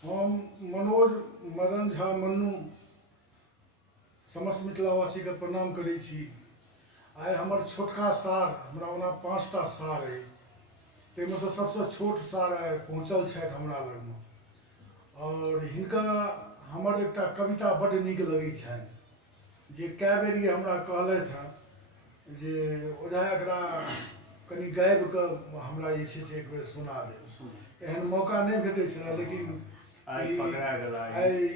हम मनोज मदन झा मन्नू समस्त मिथिलावासी के प्रणाम करै छी। आइ हमर छोटका सार हमरा ओना 5टा सार अइ, ताहिमे सँ सबसँ छोट सार आइ पहुँचल छथि हमरा लगमे, और हिनकर हमर एकटा कविता बड्ड नीक लगै छनि, जे कए बेर ई हमरा कहलथि हेँ जे ओझा एकरा कनि गाबि कऽ हमरा जे छै से एक बेर सुना देब। एहन मौका नहि भेटै छलै, लेकिन आइ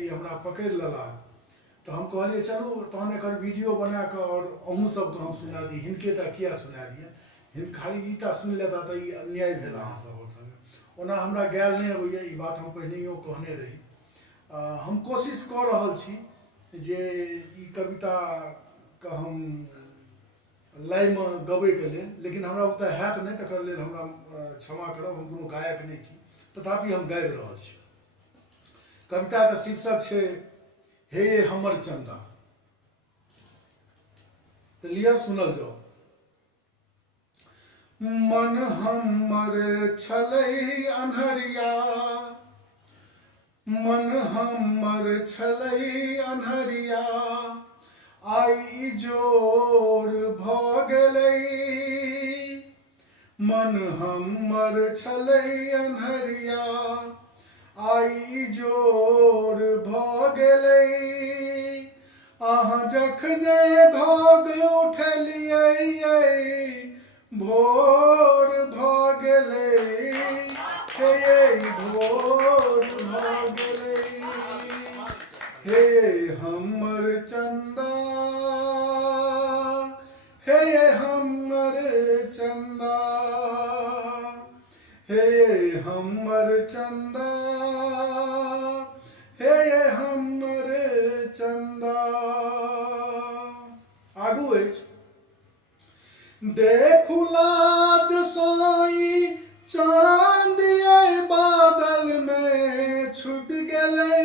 हमरा पकड़ि लेला। तऽ हम कहलिए चलू तहन एकर वीडियो बना कऽ और अहूँ सबके हम सुना दी, हिनके टा किया सुना दिए, हिन खाली ई टा सुनि लेता तऽ ई अन्याय भेल अहाँ सब संगे। ओना हमरा गायल नहि अबैए, ई बात हम पहिनहियो कहने रही। हम कोशिश कऽ रहल छी जे ई कविताके हम लाइवमे गबैके लेल, लेकिन हमरा ओतऽ हैत नहि, तकर लेल हमरा क्षमा करब, हम कोनो गायक नहि छी, तथापि हम गाबि रहल छी। कविताके शीर्षक छै हे हमर चंदा। तऽ लिअ सुनल जाओ। मन हमर छलै अन्हरिया, मन हमर छलै अन्हरिया, आइ जोर भऽ गेलै। मन हमर छलै अन्हरिया, आइ जोर भऽ गेलै। अहाँ जखने घोग उठेलियै भोर भऽ गेलै, हे भोर भऽ गेलै। हे हमर चंदा, हे हमर चंदा, हे हमर चंदा, हे हमर चंदा। आगू अछि देखू लाज सोई चांद ये बादल में छुप गेलै।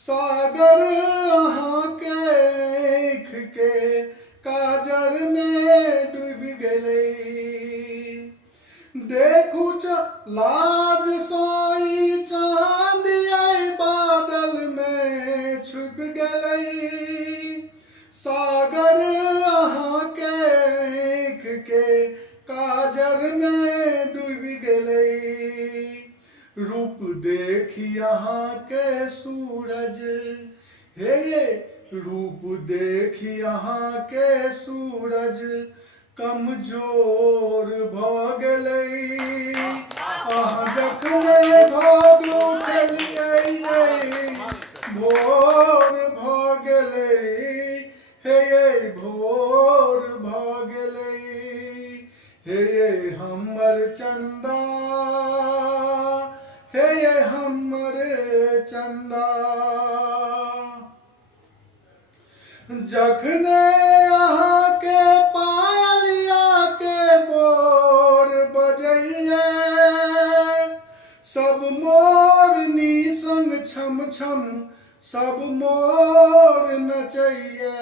सागर अहाँके आँखि के काजर में डूब गेलै। देखू लाज सोई चांद ये बादल में छुप गेलै। सागर अहाँके आँखि के काजर में डूब गेलै। रूप देखी अहाँके सूरज, हे रूप देखी अहाँके सूरज कमजोर भऽ गेलै। अहाँ जखने घोग उठेलियै भोर भऽ गेलै, हे भोर भऽ गेलै। हे हमर चंदा, हे हमर चंदा। जखने अहाँके पायलिया के मोर बजैये, सब मोरनी संग छम छम सब मोर नचैये।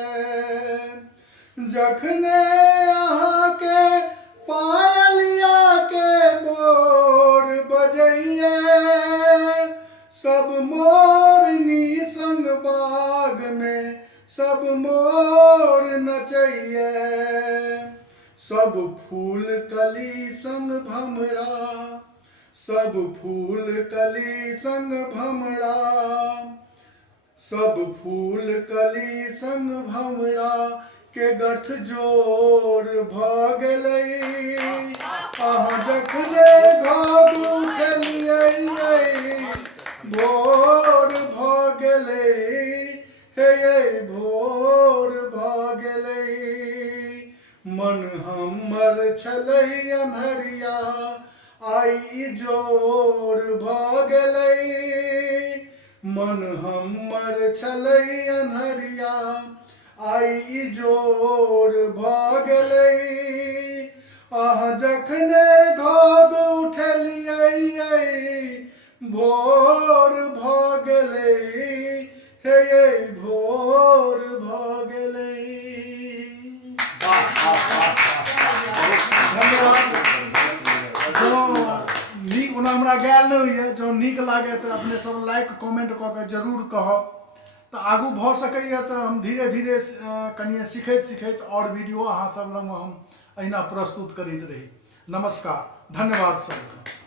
जखने अहाँके पायलिया के मोर बजैये, सब मोरनी संग बाग में सब मोर नचैये। सब फूल कली संग भमरा, सब फूल कली संग भमरा, सब फूल कली संग भमरा के गठजोर भऽ गेलै। अहाँ जखने घोग उठेलियै भोर भऽ गेलै, हे भोर भऽ गेलै। मन हमर छलै अन्हरिया, आइ जोर भऽ गेलै। मन हमर छलै अन्हरिया, आइ जोर भऽ गेलै। अहाँ जखने घोग उठेलियै भोर भऽ गेलै, हे भोर भऽ गेलै। धन्यवाद। ओना हमरा गायल नहीं हुई है, जो नीक लागे तो अपने सब लाइक कमेंट कऽ के जरूर कहब। तो आगू भऽ सकैए तो हम धीरे धीरे कनिए सीखैत सीखैत और वीडियो अहाँ सब लग हम अहिना प्रस्तुत करैत रही। नमस्कार, धन्यवाद सबके।